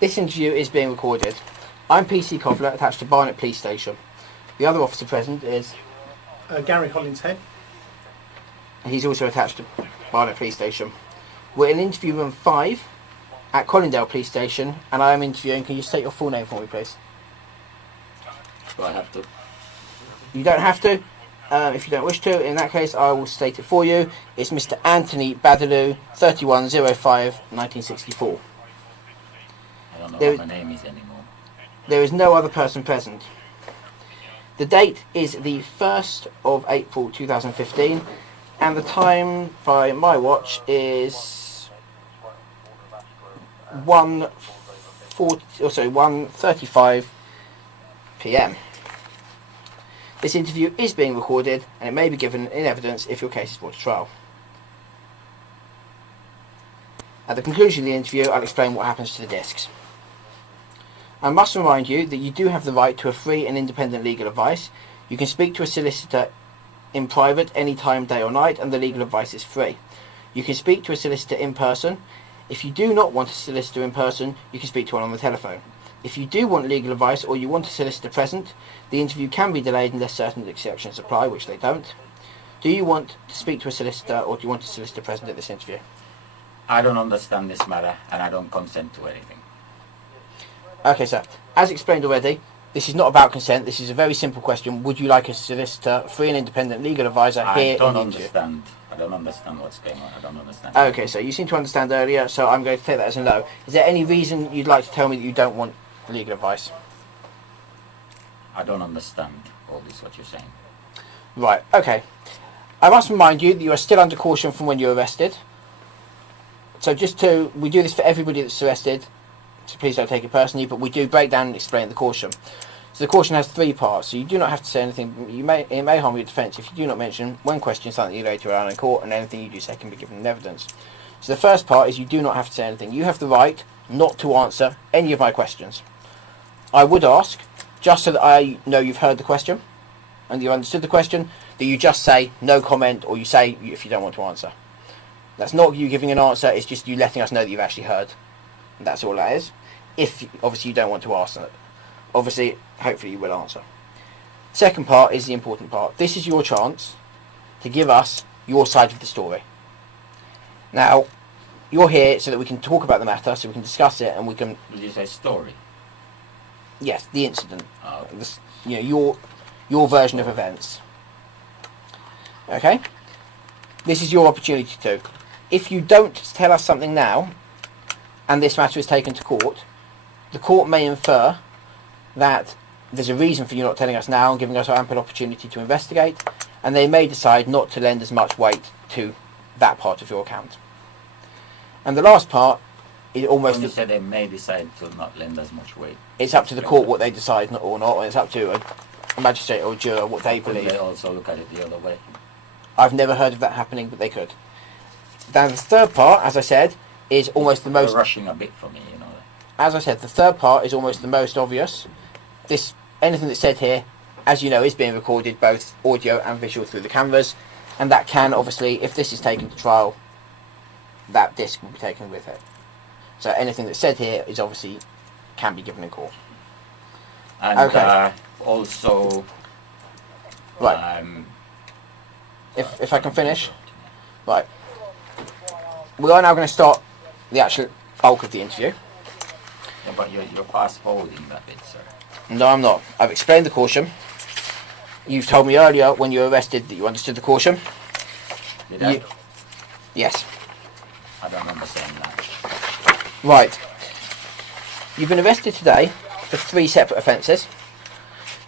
This interview is being recorded. I'm PC Kovler, attached to Barnet Police Station. The other officer present is Gary Hollinshead. He's also attached to Barnet Police Station. We're in interview room 5 at Colindale Police Station, and I am interviewing. Can you state your full name for me, please? Do I have to? You don't have to. If you don't wish to, in that case, I will state it for you. It's Mr. Anthony Badaloo, 3105 1964. I don't know what my name is anymore. There is no other person present. The date is the 1st of April 2015, and the time by my watch is 1:35 p.m. This interview is being recorded, and it may be given in evidence if your case is brought to trial. At the conclusion of the interview, I'll explain what happens to the discs. I must remind you that you do have the right to a free and independent legal advice. You can speak to a solicitor in private any time, day or night, and the legal advice is free. You can speak to a solicitor in person. If you do not want a solicitor in person, you can speak to one on the telephone. If you do want legal advice or you want a solicitor present, the interview can be delayed unless certain exceptions apply, which they don't. Do you want to speak to a solicitor, or do you want a solicitor present at this interview? I don't understand this matter, and I don't consent to anything. Okay, sir. As explained already, this is not about consent. This is a very simple question. Would you like a solicitor, free and independent legal advisor here in the interview? I don't understand what's going on. I don't understand. Okay, so you seem to understand earlier, so I'm going to take that as a no. Is there any reason you'd like to tell me that you don't want legal advice? I don't understand all this, what you're saying. Right, okay. I must remind you that you are still under caution from when you were arrested. So we do this for everybody that's arrested, so please don't take it personally, but we do break down and explain the caution. So the caution has 3 parts, so you do not have to say anything. It may harm your defence if you do not mention, when questioned, something you later on in court, and anything you do say can be given in evidence. So the first part is you do not have to say anything. You have the right not to answer any of my questions. I would ask, just so that I know you've heard the question, and you understood the question, that you just say no comment, or you say if you don't want to answer. That's not you giving an answer, it's just you letting us know that you've actually heard. And that's all that is. If, obviously, you don't want to answer it. Obviously, hopefully you will answer. Second part is the important part. This is your chance to give us your side of the story. Now, you're here so that we can talk about the matter, so we can discuss it, and we can... Did you say story? Yes, the incident. Oh. Your version of events. Okay? This is your opportunity to. If you don't tell us something now, and this matter is taken to court, the court may infer that there's a reason for you not telling us now and giving us ample opportunity to investigate, and they may decide not to lend as much weight to that part of your account. And the last part is almost... When you said they may decide to not lend as much weight. It's up to the court what they decide or not, and it's up to a magistrate or a juror what they believe. Could they also look at it the other way? I've never heard of that happening, but they could. Now the third part, as I said, is almost the most... You're rushing a bit for me, you know. As I said, the third part is almost the most obvious. Anything that's said here, as you know, is being recorded both audio and visual through the cameras, and that can, obviously, if this is taken to trial, that disc will be taken with it. So anything that's said here is obviously can be given in court. And okay. Also... Right. If I can finish. Right. We are now going to start the actual bulk of the interview. Yeah, but you're fast forwarding that bit, sir. No, I'm not. I've explained the caution. You've told me earlier when you were arrested that you understood the caution. Did I? Yes. I don't understand that. Right. You've been arrested today for 3 separate offences.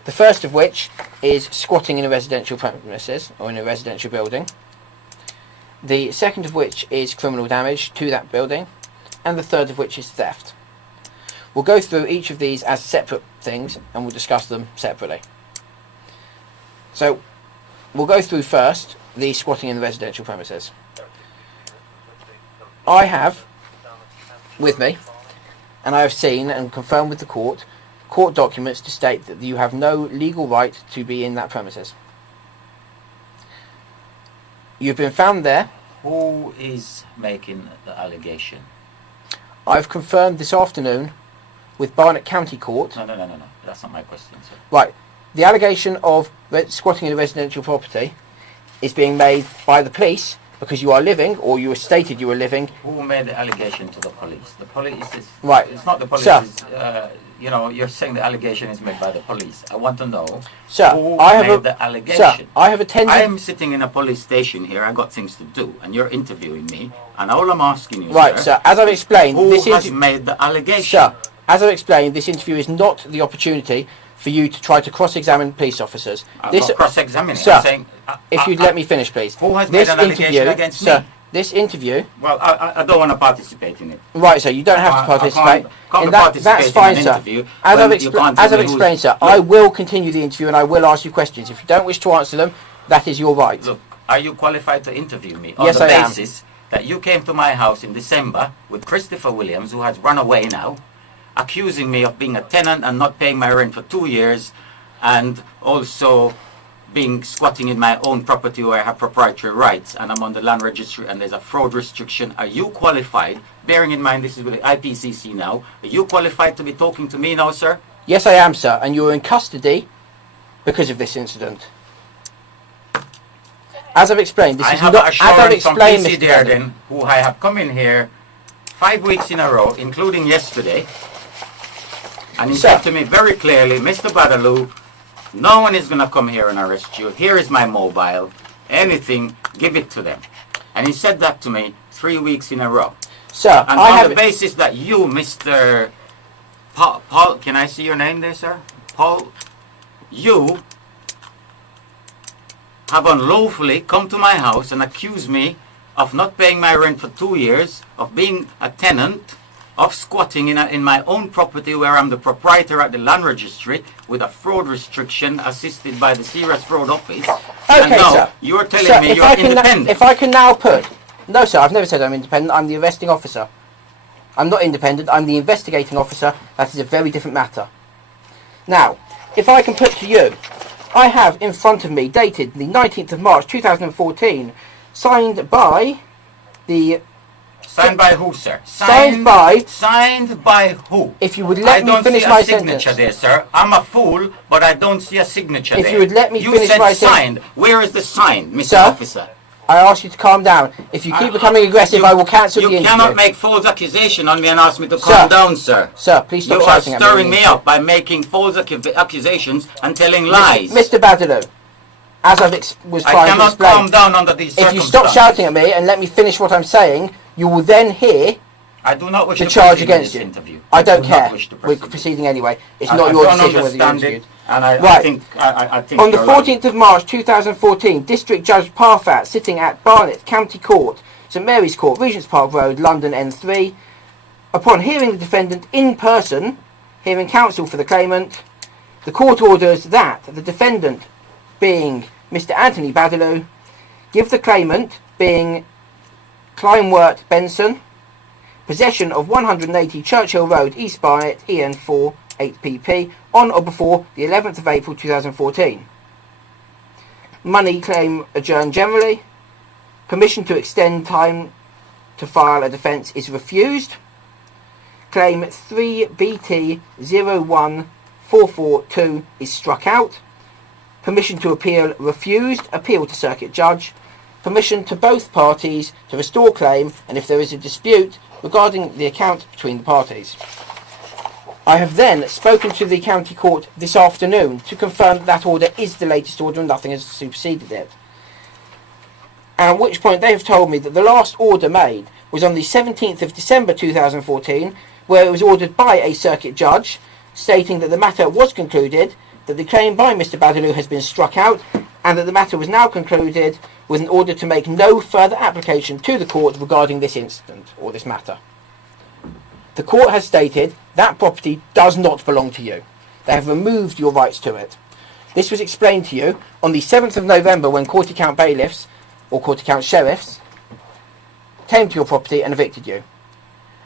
The first of which is squatting in a residential premises or in a residential building. The second of which is criminal damage to that building, and the third of which is theft. We'll go through each of these as separate things, and we'll discuss them separately. So, we'll go through first the squatting in the residential premises. I have with me, and I have seen and confirmed with the court documents to state that you have no legal right to be in that premises. You've been found there. Who is making the allegation? I've confirmed this afternoon with Barnet County Court. No. That's not my question, sir. Right. The allegation of squatting in a residential property is being made by the police because you are living, or you stated you were living. Who made the allegation to the police? The police is... Right. It's not the police. Sir. You know, you're saying the allegation is made by the police. I want to know Sir, who I have made the allegation. Sir, I have attended... I am sitting in a police station here. I got things to do, and you're interviewing me, and all I'm asking you, Right, sir, as I've explained... who this has made the allegation? Sir, as I've explained, this interview is not the opportunity for you to try to cross-examine police officers. I'm This not cross-examining. Sir, I'm saying... if you'd let me finish, please. Who has made an allegation against sir, me? This interview... Well, I don't want to participate in it. Right, sir, you don't have to participate. Can't participate That's in fine, an sir. interview As when I've, you can't as tell I've me explained, who's- sir, Look. I will continue the interview and I will ask you questions. If you don't wish to answer them, that is your right. Look, are you qualified to interview me on Yes, the I am. basis that you came to my house in December with Christopher Williams, who has run away now, accusing me of being a tenant and not paying my rent for 2 years, and also being squatting in my own property where I have proprietary rights and I'm on the land registry and there's a fraud restriction? Are you qualified, bearing in mind this is with the IPCC now, are you qualified to be talking to me now, sir? Yes, I am, sir, and you're in custody because of this incident. As I've explained, this I is have not... an As I've assurance from explained, PC Mr. Bennett, Dearden, who I have come in here 5 weeks in a row, including yesterday, and he Sir. said to me very clearly, Mr. Badaloo, no one is going to come here and arrest you. Here is my mobile. Anything, give it to them. And he said that to me 3 weeks in a row. Sir, And I on have... the basis that you, Mr. Paul, can I see your name there, sir? Paul, you have unlawfully come to my house and accused me of not paying my rent for 2 years, of being a tenant, of squatting in my own property where I'm the proprietor at the land registry with a fraud restriction assisted by the Serious Fraud Office. And Okay, now sir. you're telling Sir, me if you're I can independent. if I can now put... No, sir, I've never said I'm independent. I'm the arresting officer. I'm not independent. I'm the investigating officer. That is a very different matter. Now, if I can put to you, I have in front of me, dated the 19th of March 2014, signed by the... Signed by who, sir? Signed by... Signed by who? If you would let me finish my I don't see a signature sentence. there, sir. I'm a fool, but I don't see a signature If there. you would let me you finish said my signed. Where is the sign, Mr. Sir? Officer? I ask you to calm down. If you keep becoming aggressive, I will cancel the You interview. cannot make false accusation on me and ask me to Sir. calm down, sir. Sir, please stop You are shouting at stirring me. me up by making false accusations and telling lies. Mr. Badaloo, as was I trying to cannot explain, calm down under these if circumstances. you stop shouting at me and let me finish what I'm saying, you will then hear I do not wish the to charge proceed against in you. this interview. I don't do not care. wish to We're proceed. proceeding anyway. It's I not your don't decision whether you're understand interviewed. it, and I Right. think On the you're right. 14th of March 2014, District Judge Parfat, sitting at Barnet County Court, St Mary's Court, Regent's Park Road, London N3, upon hearing the defendant in person, hearing counsel for the claimant, the court orders that the defendant, being Mr Anthony Badaloo, give the claimant, being Kleinwert Benson, possession of 180 Churchill Road, East Barnet, EN4 8PP, on or before the 11th of April 2014. Money claim adjourned generally. Permission to extend time to file a defence is refused. Claim 3BT01442 is struck out. Permission to appeal refused. Appeal to circuit judge. Permission to both parties to restore claim, and if there is a dispute regarding the account between the parties. I have then spoken to the county court this afternoon to confirm that that order is the latest order and nothing has superseded it. At which point they have told me that the last order made was on the 17th of December 2014, where it was ordered by a circuit judge stating that the matter was concluded, that the claim by Mr Badaloo has been struck out, and that the matter was now concluded with an order to make no further application to the court regarding this incident or this matter. The court has stated that property does not belong to you. They have removed your rights to it. This was explained to you on the 7th of November when court account bailiffs or court account sheriffs came to your property and evicted you.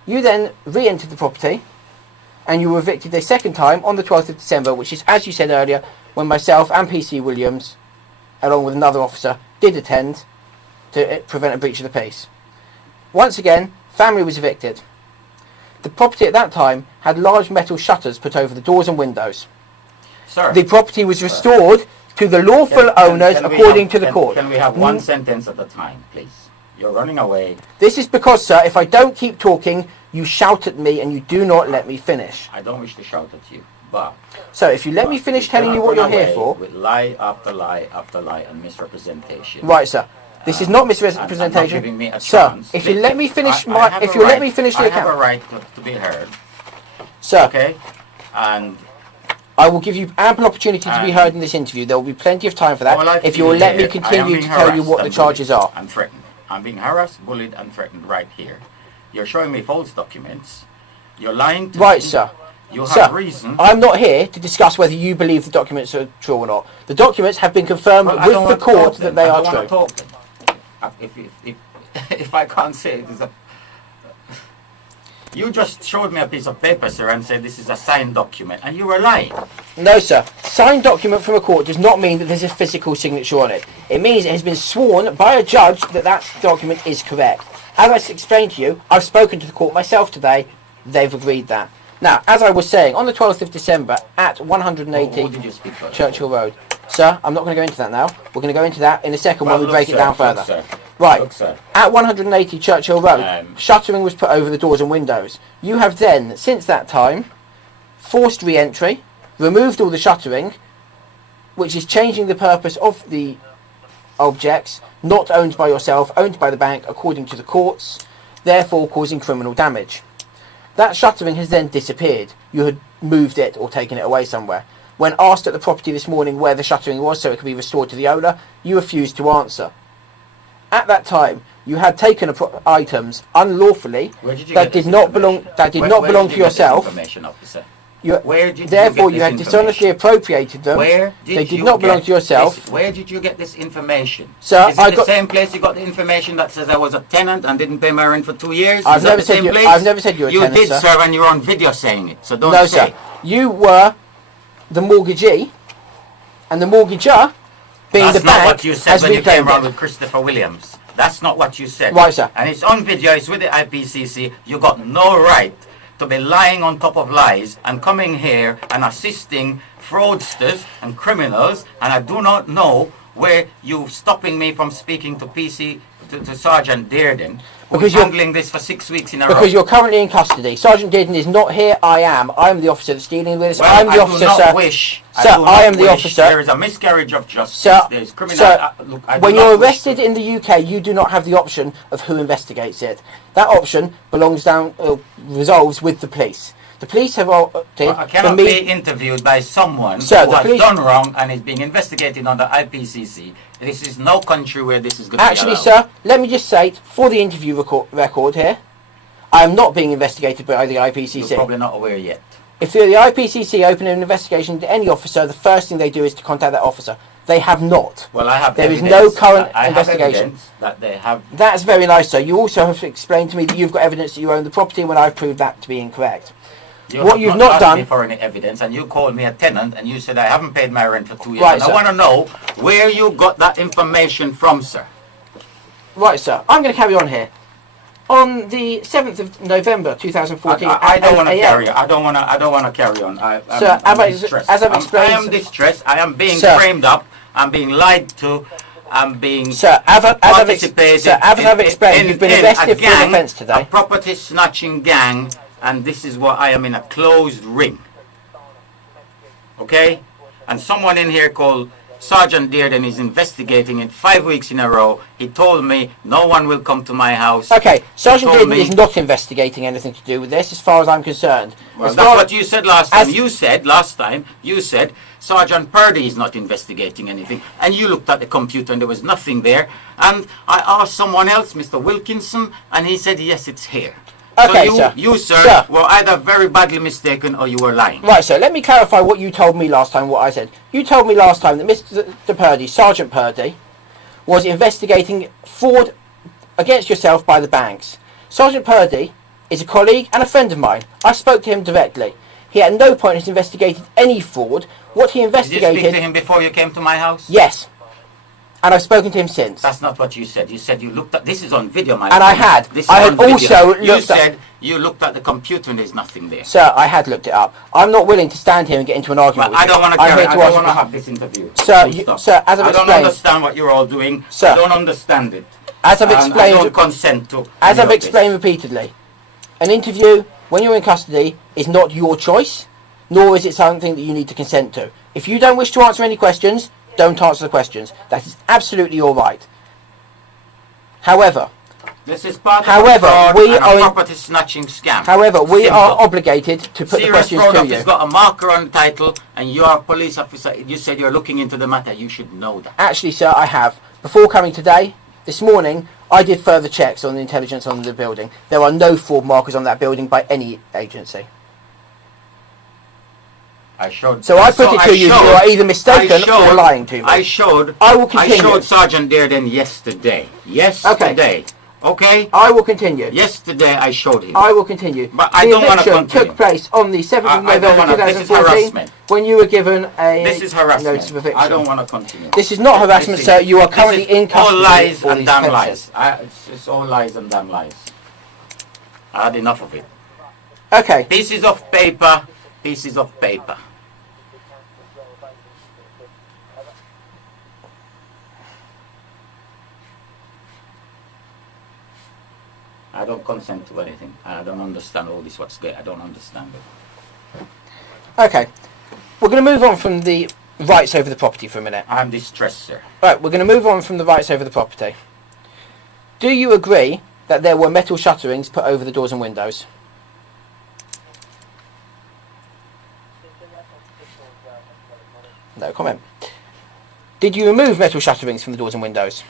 You then re-entered the property and you were evicted a second time on the 12th of December, which is, as you said earlier, when myself and PC Williams, along with another officer, did attend to prevent a breach of the peace. Once again, family was evicted. The property at that time had large metal shutters put over the doors and windows. Sir, The property was restored to the lawful owners according to the court. Can we have one sentence at a time, please? You're running away. This is because, sir, if I don't keep talking, you shout at me and you do not let me finish. I don't wish to shout at you, but... So if you let me finish telling you what you're here for... with lie after lie after lie and misrepresentation. Right, sir. This is not misrepresentation. Not giving me a sir, chance. if you let me finish I have if a you right, let me finish the I account... have a right to be heard. Sir, okay? And... I will give you ample opportunity to be heard in this interview. There will be plenty of time for that if you will let me continue to tell you what the charges are. I'm threatened. I'm being harassed, bullied and threatened right here. You're showing me false documents. You're lying to me. Right, sir. You have reason. I'm not here to discuss whether you believe the documents are true or not. The documents have been confirmed with the court that they are true. I don't want to talk then. If I can't say it is a... You just showed me a piece of paper, sir, and said this is a signed document, and you were lying. No, sir. Signed document from a court does not mean that there's a physical signature on it. It means it has been sworn by a judge that that document is correct. As I explained to you, I've spoken to the court myself today. They've agreed that. Now, as I was saying, on the 12th of December at 180 Churchill Road. Sir, I'm not going to go into that now. We're going to go into that in a second when we break it down further. Right, at 180 Churchill Road, shuttering was put over the doors and windows. You have then, since that time, forced re-entry, removed all the shuttering, which is changing the purpose of the objects, not owned by yourself, owned by the bank, according to the courts, therefore causing criminal damage. That shuttering has then disappeared. You had moved it or taken it away somewhere. When asked at the property this morning where the shuttering was so it could be restored to the owner, you refused to answer. At that time, you had taken items unlawfully that did not belong to yourself. Therefore, you had dishonestly appropriated them. They did not belong to yourself. Where did you get this information? Sir, is it the same place you got the information that says I was a tenant and didn't pay my rent for 2 years? I've never said you were a tenant, sir. You did, sir, and you're on video saying it. So don't say. No, sir. You were the mortgagee, and the mortgager, being the bank, that's not what you said when you came around it. with Christopher Williams. That's not what you said. Right, sir. And it's on video, it's with the IPCC. You got no right to be lying on top of lies and coming here and assisting fraudsters and criminals, and I do not know where you stopping me from speaking to to Sergeant Dearden, who's handling this for 6 weeks in a row. Because you're currently in custody. Sergeant Dearden is not here. I am. I'm the officer that's dealing with this. Well, I'm the officer, sir. I am the officer. There is a miscarriage of justice. Sir, There's criminal. Sir, Look, when you're arrested in the UK, you do not have the option of who investigates it. That option resolves with the police. The police have opted I cannot be interviewed by someone who has done wrong and is being investigated under IPCC. This is no country where this is going to be allowed. Actually, sir, let me just say, for the interview record here, I am not being investigated by the IPCC. You're probably not aware yet. If the IPCC open an investigation to any officer, the first thing they do is to contact that officer. They have not. Well, I have There evidence. is no current I investigation. Have that they have. That's very nice, sir. You also have explained to me that you've got evidence that you own the property when I've proved that to be incorrect. What you've not done me for any evidence, and you called me a tenant, and you said I haven't paid my rent for 2 years. Right, and sir. I want to know where you got that information from, sir. Right, sir. I'm going to carry on here. On the 7th of November 2014, I don't want to carry on. I don't want to carry on. Sir, as I've explained, I am distressed. I am being framed up. I'm being lied to. I'm being participated in you've been arrested for an offence today. A property snatching gang. And this is what I am in a closed ring. Okay? And someone in here called Sergeant Dearden is investigating it 5 weeks in a row. He told me no one will come to my house. Okay, Sergeant Dearden is not investigating anything to do with this, as far as I'm concerned. Well, that's what you said last time. You said Sergeant Purdy is not investigating anything. And you looked at the computer and there was nothing there. And I asked someone else, Mr. Wilkinson, and he said, yes, it's here. Okay, so you, sir, were either very badly mistaken or you were lying. Right, sir, let me clarify what you told me last time, what I said. You told me last time that Mr. Purdy, Sergeant Purdy, was investigating fraud against yourself by the banks. Sergeant Purdy is a colleague and a friend of mine. I spoke to him directly. He at no point has investigated any fraud. What he investigated... Did you speak to him before you came to my house? Yes. And I've spoken to him since. That's not what you said. You said you looked at... This is on video, my And I friend. had. This is I had on video. also You looked at... said you looked at the computer and there's nothing there. Sir, I had looked it up. I'm not willing to stand here and get into an argument But with I don't want to I'm carry. here I to don't ask want to you- have this interview. Sir, Full you- stop. sir, as I've I don't explained- understand what you're all doing. Sir, I don't understand it. As I've And I explained... don't consent to... As any I've of this. explained repeatedly, an interview, when you're in custody, is not your choice, nor is it something that you need to consent to. If you don't wish to answer any questions, don't answer the questions. That is absolutely all right. However, This is part However, of a fraud we and are a in- property snatching scam. however, we Simple. are obligated to put the Serious questions fraud to office you. got a marker on the title, and you're a police officer. You said you're looking into the matter. You should know that. Actually, sir, I have. Before coming today, this morning, I did further checks on the intelligence on the building. There are no fraud markers on that building by any agency. I showed. So I put it to you, you are either mistaken I or lying to me. I showed. I will continue. I showed Sergeant Dearden yesterday. Yesterday. Okay. I will continue. Yesterday I showed him. I will continue. But I the don't wanna eviction continue. took place on the 7th of I don't November wanna- this is 2014 harassment. when you were given a This is harassment. notice of eviction. I don't want to continue. This is not harassment, This sir. is- You are this currently is in custody all lies for and these damn offences. lies. It's all lies and damn lies. I had enough of it. Okay. Pieces of paper. Pieces of paper. I don't consent to anything. I don't understand all this. What's there? I don't understand it. Okay. We're going to move on from the rights over the property for a minute. I'm distressed, sir. Right, we're going to move on from the rights over the property. Do you agree that there were metal shutterings put over the doors and windows? No comment. Did you remove metal shutterings from the doors and windows?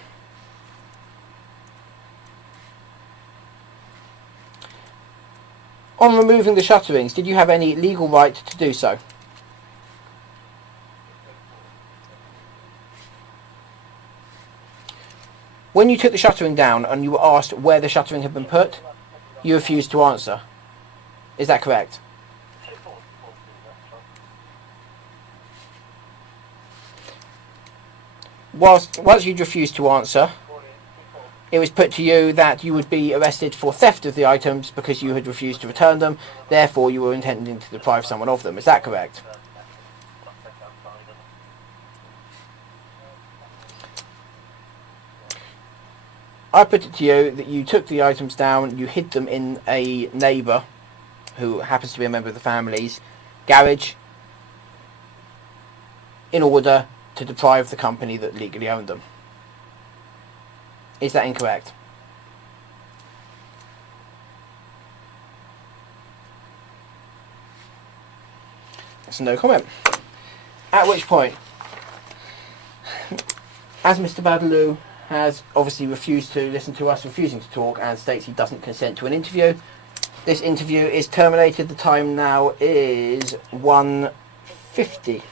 On removing the shutterings, did you have any legal right to do so? When you took the shuttering down and you were asked where the shuttering had been put, you refused to answer. Is that correct? Whilst you'd refused to answer, it was put to you that you would be arrested for theft of the items because you had refused to return them, therefore you were intending to deprive someone of them. Is that correct? I put it to you that you took the items down, you hid them in a neighbour who happens to be a member of the family's garage in order to deprive the company that legally owned them. Is that incorrect? That's no comment. At which point, as Mr. Badaloo has obviously refused to listen to us, refusing to talk, and states he doesn't consent to an interview, this interview is terminated. The time now is 1:50.